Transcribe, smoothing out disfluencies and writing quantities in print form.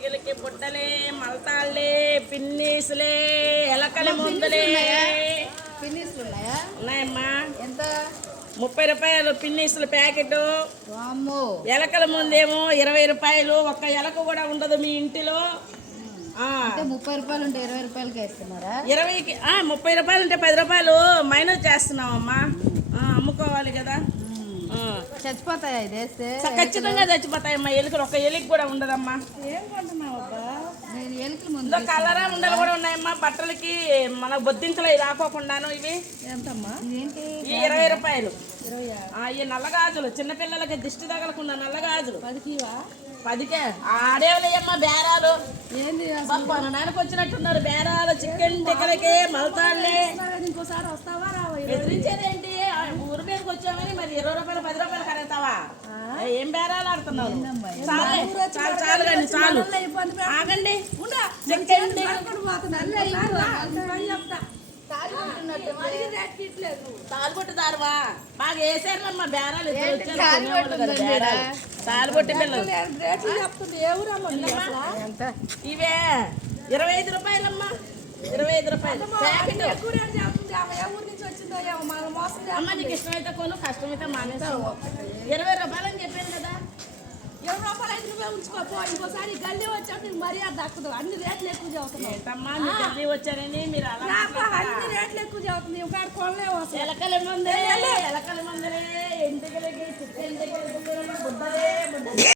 ఎంటికలకి బుట్టలే, మలతాళ్ళే, పిన్నీసులే, ఎలకల ముందులే. పిన్నీసులు ఉన్నాయా? ఉన్నాయమ్మా. ఎంత? 30 రూపాయలు పిన్నీసుల ప్యాకెట్. వామ్మో. ఎలకల ముందేమో 20 రూపాయలు. ఒక్క ఎలక కూడా ఉండదు మీ ఇంటిలో. అంటే 30 రూపాయలు ఉంటే 20 రూపాయలకి వేస్తున్నారా? 20కి 30 రూపాయలు ఉంటే 10 రూపాయలు మైనస్ చేస్తున్నామమ్మా. అమ్ముకోవాలి కదా. చచ్చిపోతాయా ఇది వేస్తే? ఖచ్చితంగా చచ్చిపోతాయమ్మా ఎలుకలు. ఒక్క ఎలుక కూడా ఉండదమ్మా. ఏం కొంటున్నావు అబ్బా? నేను ఎలుకలు ముందు కలరా ఉండలు కూడా ఉన్నాయమ్మా. బట్టలకి మన బొద్దింకలు రాకోకుండాను. ఇవి ఎంతమ్మా? ఏంటి? ఈ 20 రూపాయలు. 20? ఈ నల్లగాజులు చిన్నపిల్లలకి దిష్టి తగలకుండా నల్లగాజులు 10కివా? 10కే. ఆడేవులయ్యమ్మా బేరాలు. ఏంది మన నాన్నకు వచ్చినట్టున్నారు బేరాలు. చికెన్ టిక్కలకి మలతాళ్ళే. ఇంకోసారి వస్తావా రావా? ఎదిరించేదేంటి? ఊరి మీదకి వచ్చామని మరి 20 రూపాయలు 10 రూపాయలు కడతావా? ఏం బేరాలు ఆడుతున్నావు? చాలు చాలు కానీ చాలు. ఆగండి. చికెన్ తాలుబొట్టుదారువా బాగా వేసారమ్మా బేరాలు. తాలుబొట్టి పిల్లలు ఇవే 25 రూపాయలమ్మా. 25 రూపాయలు ప్యాకెట్. అమ్మ నీకు ఇష్టమైతే కొను, కష్టమైతే మానేస్తావు. 20 రూపాయలు అని చెప్పాను కదా. 20 రూపాయలు అయితే నువ్వే ఉంచుకోపో. ఇంకోసారి గల్లీ వచ్చాక నీకు మర్యాద దక్కదు. అన్ని రేట్లు ఎక్కువ చదువుతున్నావు. ఏంటమ్మా మీ గల్లీ వచ్చారని మీరు అలా అన్ని రేట్లు ఎక్కువ చదువుతుంది. ఇంకా కొనలేవు. ఎలకల మందరే, ఎలకల మందరే, ఎంటికలకి చికెన్ దగ్గర బుడ్డలే బుడ్డలే.